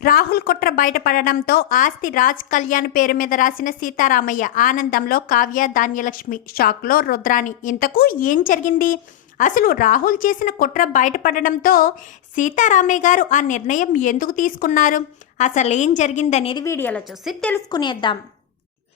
రాహుల్ కుట్ర బయటపడడంతో ఆస్తి రాజ్ కళ్యాణ్ పేరు మీద రాసిన సీతారామయ్య ఆనందంలో కావ్య ధాన్యలక్ష్మి షాక్లో రుద్రాణి. ఇంతకు ఏం జరిగింది? అసలు రాహుల్ చేసిన కుట్ర బయటపడడంతో సీతారామయ్య గారు ఆ నిర్ణయం ఎందుకు తీసుకున్నారు? అసలు ఏం జరిగిందనేది వీడియోలో చూసి తెలుసుకునేద్దాం.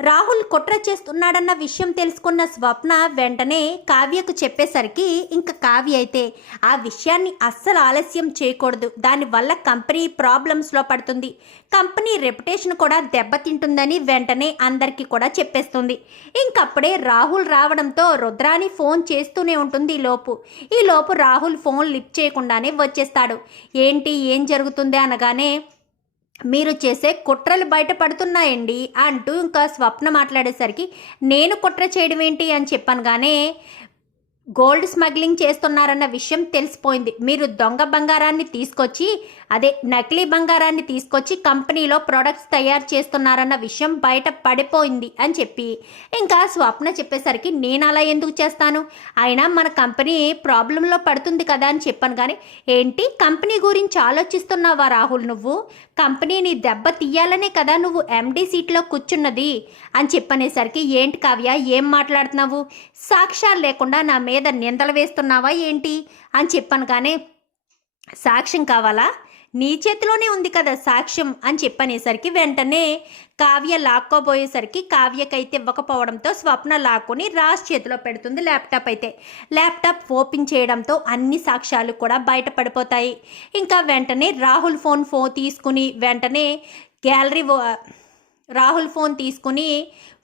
రాహుల్ కుట్ర చేస్తున్నాడన్న విషయం తెలుసుకున్న స్వప్న వెంటనే కావ్యకు చెప్పేసరికి ఇంకా కావ్య అయితే ఆ విషయాన్ని అస్సలు ఆలస్యం చేయకూడదు. దానివల్ల కంపెనీ ప్రాబ్లమ్స్లో పడుతుంది. కంపెనీ రెప్యుటేషన్ కూడా దెబ్బతింటుందని వెంటనే అందరికీ కూడా చెప్పేస్తుంది. ఇంకప్పుడే రాహుల్ రావడంతో రుద్రాని ఫోన్ చేస్తూనే ఉంటుంది ఈ లోపు. ఈ లోపు రాహుల్ ఫోన్ లిఫ్ట్ చేయకుండానే వచ్చేస్తాడు. ఏంటి ఏం జరుగుతుంది అనగానే మీరు చేసే కుట్రలు బయటపడుతున్నాయండి అంటూ ఇంకా స్వప్న మాట్లాడేసరికి నేను కుట్ర చేయడం ఏంటి? అని చెప్పనగానే గోల్డ్ స్మగ్లింగ్ చేస్తున్నారన్న విషయం తెలిసిపోయింది. మీరు దొంగ బంగారాన్ని తీసుకొచ్చి అదే నకిలీ బంగారాన్ని తీసుకొచ్చి కంపెనీలో ప్రొడక్ట్స్ తయారు చేస్తున్నారన్న విషయం బయట పడిపోయింది అని చెప్పి. ఇంకా స్వప్న చెప్పేసరికి నేను అలా ఎందుకు చేస్తాను? అయినా మన కంపెనీ ప్రాబ్లంలో పడుతుంది కదా అని చెప్పాను కానీ ఏంటి? కంపెనీ గురించి ఆలోచిస్తున్నావా రాహుల్ నువ్వు? కంపెనీని దెబ్బ తీయాలనే కదా నువ్వు ఎండీ సీట్లో కూర్చున్నది అని చెప్పనేసరికి ఏంటి కావ్య ఏం మాట్లాడుతున్నావు? సాక్ష్యాలు లేకుండా నా మీద నిందలు వేస్తున్నావా ఏంటి? అని చెప్పాను కానీ సాక్ష్యం కావాలా? నీ చేతిలోనే ఉంది కదా సాక్ష్యం అని చెప్పనేసరికి వెంటనే కావ్య లాక్కోబోయేసరికి కావ్యకైతే ఇవ్వకపోవడంతో స్వప్న లాక్కొని రాజ్ చేతిలో పెడుతుంది ల్యాప్టాప్ అయితే. ల్యాప్టాప్ ఓపెన్ చేయడంతో అన్ని సాక్ష్యాలు కూడా బయటపడిపోతాయి. ఇంకా వెంటనే రాహుల్ ఫోన్ ఫోన్ తీసుకుని వెంటనే గ్యాలరీ రాహుల్ ఫోన్ తీసుకుని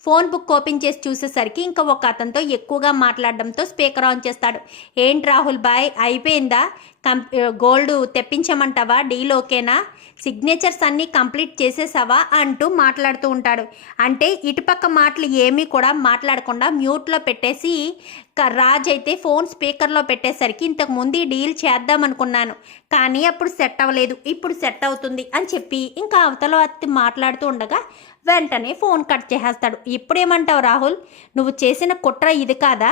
ఫోన్ బుక్ ఓపెన్ చేసి చూసేసరికి ఇంకా ఒక అతనితో ఎక్కువగా మాట్లాడడంతో స్పీకర్ ఆన్ చేస్తాడు. ఏంటి రాహుల్ బాయ్ అయిపోయిందా? కం గోల్డ్ తెప్పించమంటావా? డీల్ ఓకేనా? సిగ్నేచర్స్ అన్నీ కంప్లీట్ చేసేసావా అంటూ మాట్లాడుతూ ఉంటాడు. అంటే ఇటుపక్క మాటలు ఏమీ కూడా మాట్లాడకుండా మ్యూట్లో పెట్టేసి రాజ్ అయితే ఫోన్ స్పీకర్లో పెట్టేసరికి ఇంతకు ముందు ఈ డీల్ చేద్దాం అనుకున్నాను కానీ అప్పుడు సెట్ అవ్వలేదు. ఇప్పుడు సెట్ అవుతుంది అని చెప్పి ఇంకా అవతల అత్తి మాట్లాడుతూ ఉండగా వెంటనే ఫోన్ కట్ చేసేస్తాడు. ఇప్పుడేమంటావు రాహుల్? నువ్వు చేసిన కుట్ర ఇది కాదా?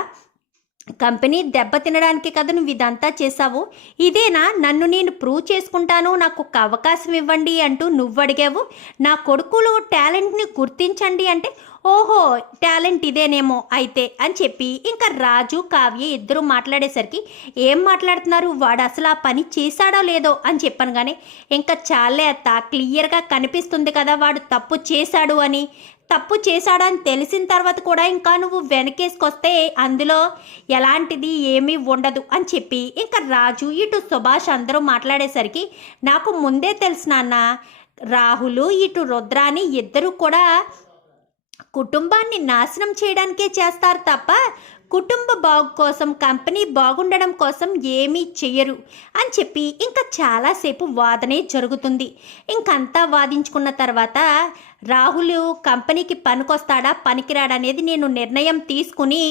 కంపెనీ దెబ్బతినడానికి కదా నువ్వు ఇదంతా చేసావు ఇదేనా? నన్ను నేను ప్రూవ్ చేసుకుంటాను. నాకు ఒక అవకాశం ఇవ్వండి అంటూ నువ్వు అడిగావు. నా కొడుకులు టాలెంట్ని గుర్తించండి అంటే ఓహో టాలెంట్ ఇదేనేమో అయితే అని చెప్పి ఇంకా రాజు కావ్య ఇద్దరు మాట్లాడేసరికి ఏం మాట్లాడుతున్నారు? వాడు అసలు ఆ పని చేశాడో లేదో? అని చెప్పాను కానీ ఇంకా చాలే అత్త క్లియర్గా కనిపిస్తుంది కదా వాడు తప్పు చేశాడు అని. తప్పు చేశాడని తెలిసిన తర్వాత కూడా ఇంకా నువ్వు వెనకేసుకొస్తే అందులో ఎలాంటిది ఏమీ ఉండదు అని చెప్పి ఇంకా రాజు ఇటు సుభాష్ అందరూ మాట్లాడేసరికి నాకు ముందే తెలుసు నాన్న రాహులు ఇటు రుద్రాని ఇద్దరు కూడా కుటుంబాన్ని నాశనం చేయడానికే చేస్తారు తప్ప కుటుంబ బాగు కోసం కంపెనీ బాగుండడం కోసం ఏమీ చెయ్యరు అని చెప్పి ఇంకా చాలాసేపు వాదనే జరుగుతుంది. ఇంకంతా వాదించుకున్న తర్వాత రాహుల్ కంపెనీకి పనికొస్తాడా పనికిరాడనేది నేను నిర్ణయం తీసుకుని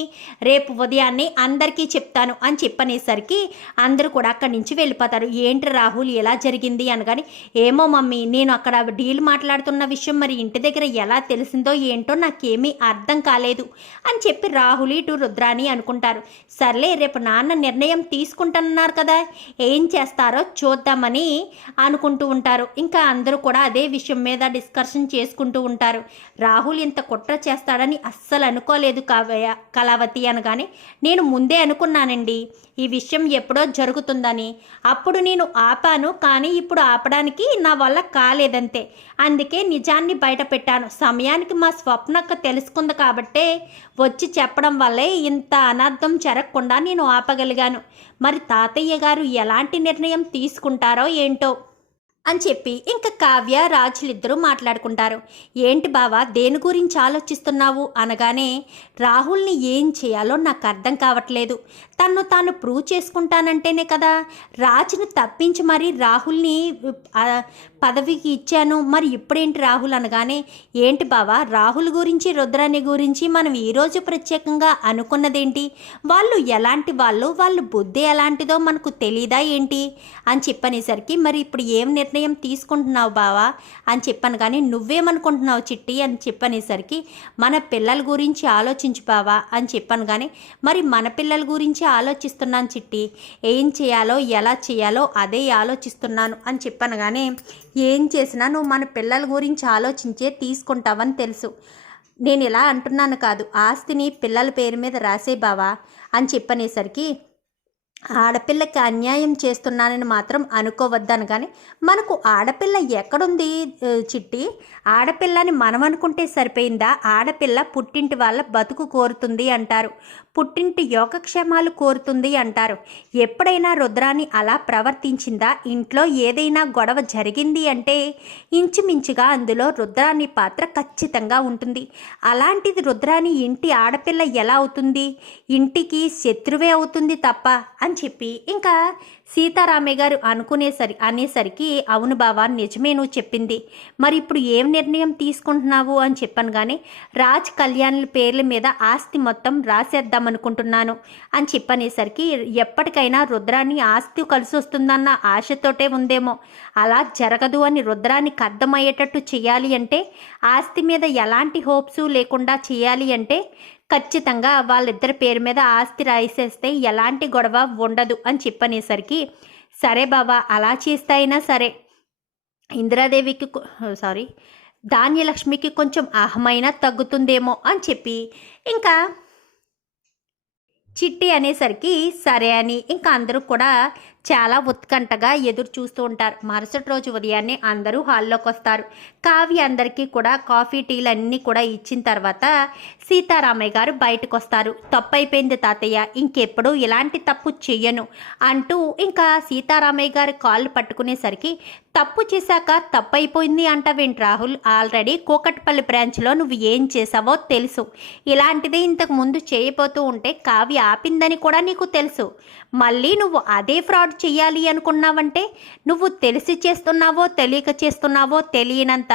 రేపు ఉదయాన్నే అందరికీ చెప్తాను అని చెప్పనేసరికి అందరూ కూడా అక్కడి నుంచి వెళ్ళిపోతారు. ఏంటి రాహుల్ ఎలా జరిగింది అనగాని ఏమో మమ్మీ నేను అక్కడ డీల్ మాట్లాడుతున్న విషయం మరి ఇంటి దగ్గర ఎలా తెలిసిందో ఏంటో నాకేమీ అర్థం కాలేదు అని చెప్పి రాహుల్ ఇటు అని అనుకుంటారు. సర్లే రేపు నాన్న నిర్ణయం తీసుకుంటున్నారు కదా ఏం చేస్తారో చూద్దామని అనుకుంటూ ఉంటారు. ఇంకా అందరూ కూడా అదే విషయం మీద డిస్కషన్ చేసుకుంటూ ఉంటారు. రాహుల్ ఇంత కుట్ర చేస్తాడని అస్సలు అనుకోలేదు కావ్య కళావతి అనగానే. నేను ముందే అనుకున్నానండి ఈ విషయం ఎప్పుడో జరుగుతుందని. అప్పుడు నేను ఆపాను కానీ ఇప్పుడు ఆపడానికి నా వల్ల కాలేదంతే. అందుకే నిజాన్ని బయట పెట్టాను సమయానికి మా స్వప్నక్క తెలుసుకుంది కాబట్టే వచ్చి చెప్పడం వల్లే ఇంత అనర్థం జరగకుండా నేను ఆపగలిగాను. మరి తాతయ్య గారు ఎలాంటి నిర్ణయం తీసుకుంటారో ఏంటో? అని చెప్పి ఇంకా కావ్య రాజులిద్దరూ మాట్లాడుకుంటారు. ఏంటి బావా దేని గురించి ఆలోచిస్తున్నావు? అనగానే రాహుల్ని ఏం చేయాలో నాకు అర్థం కావట్లేదు. తను తాను ప్రూవ్ చేసుకుంటానంటేనే కదా రాజును తప్పించి మరీ రాహుల్ని పదవికి ఇచ్చాను మరి ఇప్పుడేంటి రాహుల్ అనగానే ఏంటి బావా రాహుల్ గురించి రుద్రాని గురించి మనం ఈరోజు ప్రత్యేకంగా అనుకున్నదేంటి? వాళ్ళు ఎలాంటి వాళ్ళు వాళ్ళ బుద్ధి ఎలాంటిదో మనకు తెలీదా ఏంటి? అని చెప్పనేసరికి మరి ఇప్పుడు ఏం నిర్ణయం తీసుకుంటున్నావు బావా? అని చెప్పాను కానీ నువ్వేమనుకుంటున్నావు చిట్టి? అని చెప్పనేసరికి మన పిల్లల గురించి ఆలోచించు బావా. అని చెప్పాను కానీ మరి మన పిల్లల గురించి ఆలోచిస్తున్నాను చిట్టి. ఏం చేయాలో ఎలా చేయాలో అదే ఆలోచిస్తున్నాను. అని చెప్పాను కానీ ఏం చేసినా నువ్వు మన పిల్లల గురించి ఆలోచించే తీసుకుంటావని తెలుసు. నేను ఇలా అంటున్నాను కాదు. ఆస్తిని పిల్లల పేరు మీద రాసే బావా అని చెప్పనేసరికి ఆడపిల్లకి అన్యాయం చేస్తున్నానని మాత్రం అనుకోవద్దాను కానీ మనకు ఆడపిల్ల ఎక్కడుంది చిట్టి? ఆడపిల్లని మనం అనుకుంటే సరిపోయిందా? ఆడపిల్ల పుట్టింటి వాళ్ళ బతుకు కోరుతుంది అంటారు. పుట్టింటి యోగక్షేమాలు కోరుతుంది అంటారు. ఎప్పుడైనా రుద్రాని అలా ప్రవర్తించిందా? ఇంట్లో ఏదైనా గొడవ జరిగింది అంటే ఇంచుమించుగా అందులో రుద్రాని పాత్ర ఖచ్చితంగా ఉంటుంది. అలాంటిది రుద్రాని ఇంటి ఆడపిల్ల ఎలా అవుతుంది? ఇంటికి శత్రువే అవుతుంది తప్ప అని చెప్పి ఇంకా సీతారామయ్య గారు అనుకునేసరి అనేసరికి అవును బావా నిజమే నువ్వు చెప్పింది. మరి ఇప్పుడు ఏం నిర్ణయం తీసుకుంటున్నావు అని చెప్పాను కానీ రాజ్ కళ్యాణ్ల పేర్ల మీద ఆస్తి మొత్తం రాసేద్దాం అనుకుంటున్నాను అని చెప్పనేసరికి ఎప్పటికైనా రుద్రాన్ని ఆస్తి కలిసి వస్తుందన్న ఆశతోటే ఉందేమో. అలా జరగదు అని రుద్రానికి అర్థమయ్యేటట్టు చేయాలి అంటే ఆస్తి మీద ఎలాంటి హోప్స్ లేకుండా చేయాలి అంటే ఖచ్చితంగా వాళ్ళిద్దరి పేరు మీద ఆస్తి రాయిసేస్తే ఎలాంటి గొడవ ఉండదు అని చెప్పనేసరికి సరే బాబా అలా చేస్తే అయినా సరే ఇందిరాదేవికి సారీ ధాన్యలక్ష్మికి కొంచెం అహమైనా తగ్గుతుందేమో అని చెప్పి ఇంకా చిట్టి అనేసరికి సరే అని ఇంకా అందరూ కూడా చాలా ఉత్కంఠగా ఎదురు చూస్తూ ఉంటారు. మరుసటి రోజు ఉదయాన్నే అందరూ హాల్లోకి వస్తారు. కావ్య అందరికీ కూడా కాఫీ టీలు అన్నీ కూడా ఇచ్చిన తర్వాత సీతారామయ్య గారు బయటకు వస్తారు. తప్పు అయిపోయింది తాతయ్య ఇంకెప్పుడు ఇలాంటి తప్పు చెయ్యను అంటూ ఇంకా సీతారామయ్య గారు కాళ్ళు పట్టుకునేసరికి తప్పు చేశాక తప్పు అయిపోయింది అంటావేంటి రాహుల్? ఆల్రెడీ కూకట్పల్లి బ్రాంచ్లో నువ్వు ఏం చేసావో తెలుసు. ఇలాంటిదే ఇంతకు ముందు చేయబోతూ ఉంటే కావ్య ఆపిందని కూడా నీకు తెలుసు. మళ్ళీ నువ్వు అదే ఫ్రాడ్ చెయ్యాలి అనుకున్నావంటే నువ్వు తెలిసి చేస్తున్నావో తెలియక చేస్తున్నావో తెలియనంత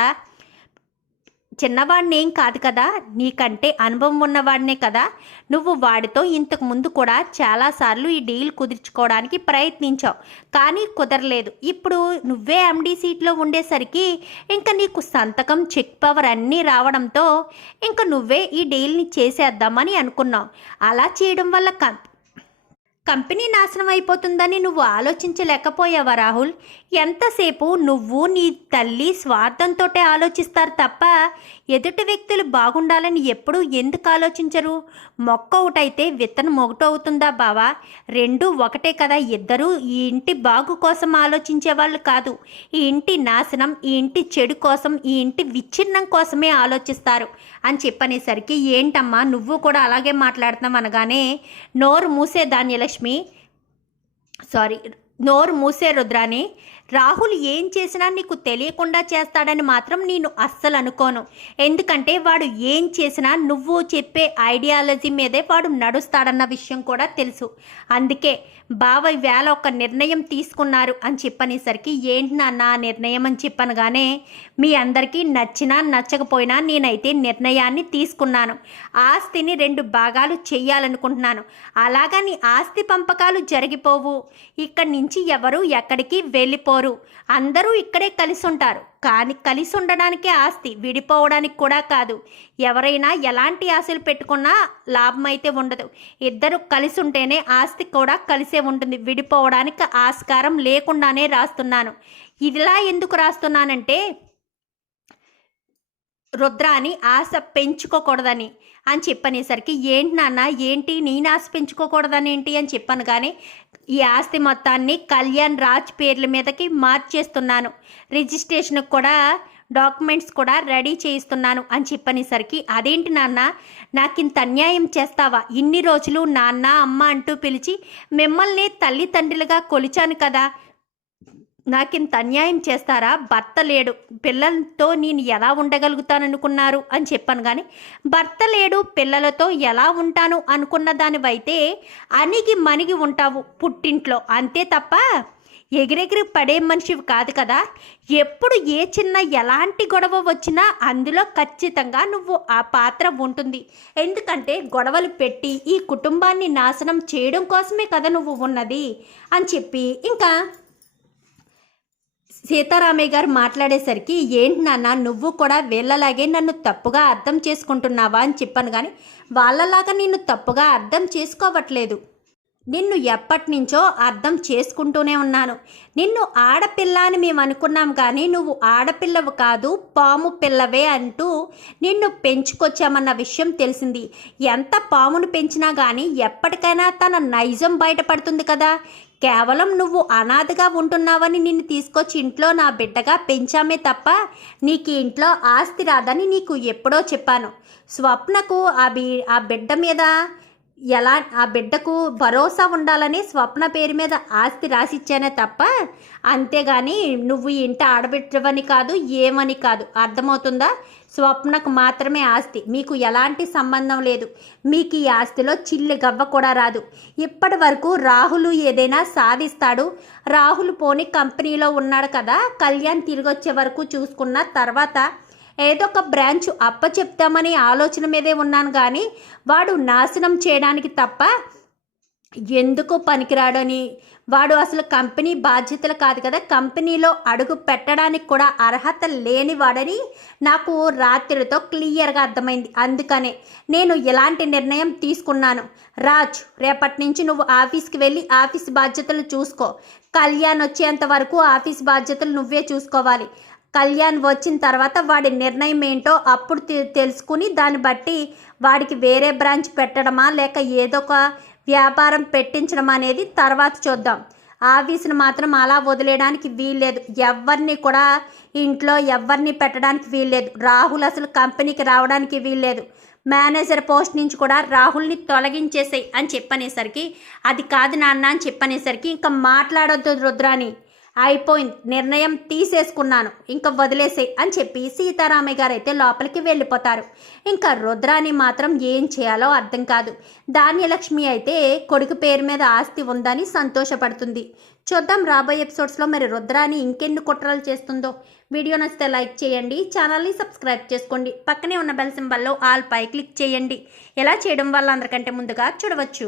చిన్నవాడిని ఏం కాదు కదా నీకంటే అనుభవం ఉన్నవాడినే కదా నువ్వు వాడితో ఇంతకు ముందు కూడా చాలాసార్లు ఈ డీల్ కుదుర్చుకోవడానికి ప్రయత్నించావు. కానీ కుదరలేదు. ఇప్పుడు నువ్వే ఎండీ సీట్లో ఉండేసరికి ఇంకా నీకు సంతకం చెక్ పవర్ అన్నీ రావడంతో ఇంకా నువ్వే ఈ డీల్ని చేసేద్దామని అనుకున్నావు. అలా చేయడం వల్ల కంపెనీ నాశనం అయిపోతుందని నువ్వు ఆలోచించలేకపోయావా రాహుల్? ఎంతసేపు నువ్వు నీ తల్లి స్వార్థంతోటే ఆలోచిస్తారు తప్ప ఎదుటి వ్యక్తులు బాగుండాలని ఎప్పుడూ ఎందుకు ఆలోచించరు? మొక్క ఒకటైతే విత్తనం ఒకటో అవుతుందా బావా? రెండు ఒకటే కదా ఇద్దరు ఈ ఇంటి బాగు కోసం ఆలోచించే వాళ్ళు కాదు. ఈ ఇంటి నాశనం ఈ ఇంటి చెడు కోసం ఈ ఇంటి విచ్ఛిన్నం కోసమే ఆలోచిస్తారు. అని చెప్పనేసరికి ఏంటమ్మా నువ్వు కూడా అలాగే మాట్లాడుతున్నావు అనగానే నోరు మూసే ధాన్యలక్ష్మి సారీ నోరు మూసే రుద్రాని రాహుల్ ఏం చేసినా నీకు తెలియకుండా చేస్తాడని మాత్రం నేను అస్సలు అనుకోను. ఎందుకంటే వాడు ఏం చేసినా నువ్వు చెప్పే ఐడియాలజీ మీదే వాడు నడుస్తాడన్న విషయం కూడా తెలుసు. అందుకే బావ వేళ ఒక నిర్ణయం తీసుకున్నారు అని చెప్పనేసరికి ఏంటి నాన్న నా నిర్ణయం అని చెప్పనగానే మీ అందరికీ నచ్చినా నచ్చకపోయినా నేనైతే నిర్ణయాన్ని తీసుకున్నాను. ఆస్తిని రెండు భాగాలు చెయ్యాలనుకుంటున్నాను అలాగని ఆస్తి పంపకాలు జరిగిపోవు. ఇక్కడి నుంచి ఎవరు ఎక్కడికి వెళ్ళిపోరు. అందరూ ఇక్కడే కలిసి ఉంటారు కానీ కలిసి ఉండడానికే ఆస్తి విడిపోవడానికి కూడా కాదు. ఎవరైనా ఎలాంటి ఆశలు పెట్టుకున్నా లాభం అయితే ఉండదు. ఇద్దరు కలిసి ఉంటేనే ఆస్తి కూడా కలిసే ఉంటుంది. విడిపోవడానికి ఆస్కారం లేకుండానే రాస్తున్నాను. ఇదిలా ఎందుకు రాస్తున్నానంటే రుద్రాని ఆశ పెంచుకోకూడదని అని చెప్పనేసరికి ఏంటి నాన్న? ఏంటి? నేను ఆశ పెంచుకోకూడదని ఏంటి? అని చెప్పాను కానీ ఈ ఆస్తి మొత్తాన్ని కళ్యాణ్ రాజ్ పేర్ల మీదకి మార్చేస్తున్నాను. రిజిస్ట్రేషన్కి కూడా డాక్యుమెంట్స్ కూడా రెడీ చేయిస్తున్నాను అని చెప్పనేసరికి అదేంటి నాన్న? నాకు ఇంత అన్యాయం చేస్తావా? ఇన్ని రోజులు నాన్న అమ్మ అంటూ పిలిచి మిమ్మల్ని తల్లిదండ్రులుగా కొలిచాను కదా. నాకింత అన్యాయం చేస్తారా? భర్త లేడు. పిల్లలతో నేను ఎలా ఉండగలుగుతాననుకున్నారు? అని చెప్పాను కానీ భర్త లేడు పిల్లలతో ఎలా ఉంటాను అనుకున్న దానివైతే అణిగి మణిగి ఉంటావు పుట్టింట్లో. అంతే తప్ప ఎగిరెగిరి పడే మనిషివి కాదు కదా. ఎప్పుడు ఏ చిన్న ఎలాంటి గొడవ వచ్చినా అందులో ఖచ్చితంగా నువ్వు ఆ పాత్ర ఉంటుంది. ఎందుకంటే గొడవలు పెట్టి ఈ కుటుంబాన్ని నాశనం చేయడం కోసమే కదా నువ్వు ఉన్నది అని చెప్పి. ఇంకా సీతారామయ్య గారు మాట్లాడేసరికి ఏంటి నాన్న నువ్వు కూడా వీళ్ళలాగే నన్ను తప్పుగా అర్థం చేసుకుంటున్నావా? అని చెప్పాను కానీ వాళ్ళలాగా నిన్ను తప్పుగా అర్థం చేసుకోవట్లేదు. నిన్ను ఎప్పటి నుంచో అర్థం చేసుకుంటూనే ఉన్నాను. నిన్ను ఆడపిల్ల అని మేము అనుకున్నాం కానీ నువ్వు ఆడపిల్లవు కాదు పాము పిల్లవే అంటూ నిన్ను పెంచుకొచ్చామన్న విషయం తెలిసింది. ఎంత పామును పెంచినా కానీ ఎప్పటికైనా తన నైజం బయటపడుతుంది కదా. కేవలం నువ్వు అనాథగా ఉంటున్నావని నిన్ను తీసుకొచ్చి ఇంట్లో నా బిడ్డగా పెంచామే తప్ప నీకు ఇంట్లో ఆస్తి రాదని నీకు ఎప్పుడో చెప్పాను. స్వప్నకు ఆ బి ఆ బిడ్డ మీద ఎలా ఆ బిడ్డకు భరోసా ఉండాలని స్వప్న పేరు మీద ఆస్తి రాసిచ్చానే తప్ప అంతేగాని నువ్వు ఇంట ఆడబిడ్డవని కాదు ఏమని కాదు. అర్థమవుతుందా? స్వప్నకు మాత్రమే ఆస్తి. మీకు ఎలాంటి సంబంధం లేదు. మీకు ఈ ఆస్తిలో చిల్లి గవ్వ కూడా రాదు. ఇప్పటి వరకు రాహుల్ ఏదైనా సాధిస్తాడు. రాహుల్ పోని కంపెనీలో ఉన్నాడు కదా. కళ్యాణ్ తిరిగి వచ్చే వరకు చూసుకున్న తర్వాత ఏదో ఒక బ్రాంచ్ అప్ప చెప్తామని ఆలోచన మీదే ఉన్నాను కానీ వాడు నాశనం చేయడానికి తప్ప ఎందుకు పనికిరాడని వాడు అసలు కంపెనీ బాధ్యతలు కాదు కదా. కంపెనీలో అడుగు పెట్టడానికి కూడా అర్హత లేనివాడని నాకు రాత్రితో క్లియర్గా అర్థమైంది. అందుకనే నేను ఇలాంటి నిర్ణయం తీసుకున్నాను? రాజ్ రేపటి నుంచి నువ్వు ఆఫీస్కి వెళ్ళి ఆఫీస్ బాధ్యతలు చూసుకో. కళ్యాణ్ వచ్చేంత వరకు ఆఫీస్ బాధ్యతలు నువ్వే చూసుకోవాలి. కళ్యాణ్ వచ్చిన తర్వాత వాడి నిర్ణయం ఏంటో అప్పుడు తెలుసుకుని దాన్ని బట్టి వాడికి వేరే బ్రాంచ్ పెట్టడమా లేక ఏదో ఒక వ్యాపారం పెట్టించడం అనేది తర్వాత చూద్దాం. ఆఫీసును మాత్రం అలా వదిలేయడానికి వీల్లేదు. ఎవరిని కూడా ఇంట్లో ఎవరిని పెట్టడానికి వీల్లేదు. రాహుల్ అసలు కంపెనీకి రావడానికి వీల్లేదు. మేనేజర్ పోస్ట్ నుంచి కూడా రాహుల్ని తొలగించేసాయి అని చెప్పనేసరికి అది కాదు నాన్న అని చెప్పనేసరికి ఇంకా మాట్లాడొద్దు రుద్రాని. అయిపోయింది. నిర్ణయం తీసేసుకున్నాను. ఇంకా వదిలేసే అని చెప్పి సీతారామయ్య గారు అయితే లోపలికి వెళ్ళిపోతారు. ఇంకా రుద్రాని మాత్రం ఏం చేయాలో అర్థం కాదు. ధాన్యలక్ష్మి అయితే కొడుకు పేరు మీద ఆస్తి ఉందని సంతోషపడుతుంది. చూద్దాం రాబోయే ఎపిసోడ్స్లో మరి రుద్రాని ఇంకెన్ని కుట్రలు చేస్తుందో. వీడియో నచ్చితే లైక్ చేయండి ఛానల్ని సబ్స్క్రైబ్ చేసుకోండి. పక్కనే ఉన్న బెల్ సింబల్లో ఆల్ పై క్లిక్ చేయండి. ఎలా చేయడం వల్ల అందరికంటే ముందుగా చూడవచ్చు.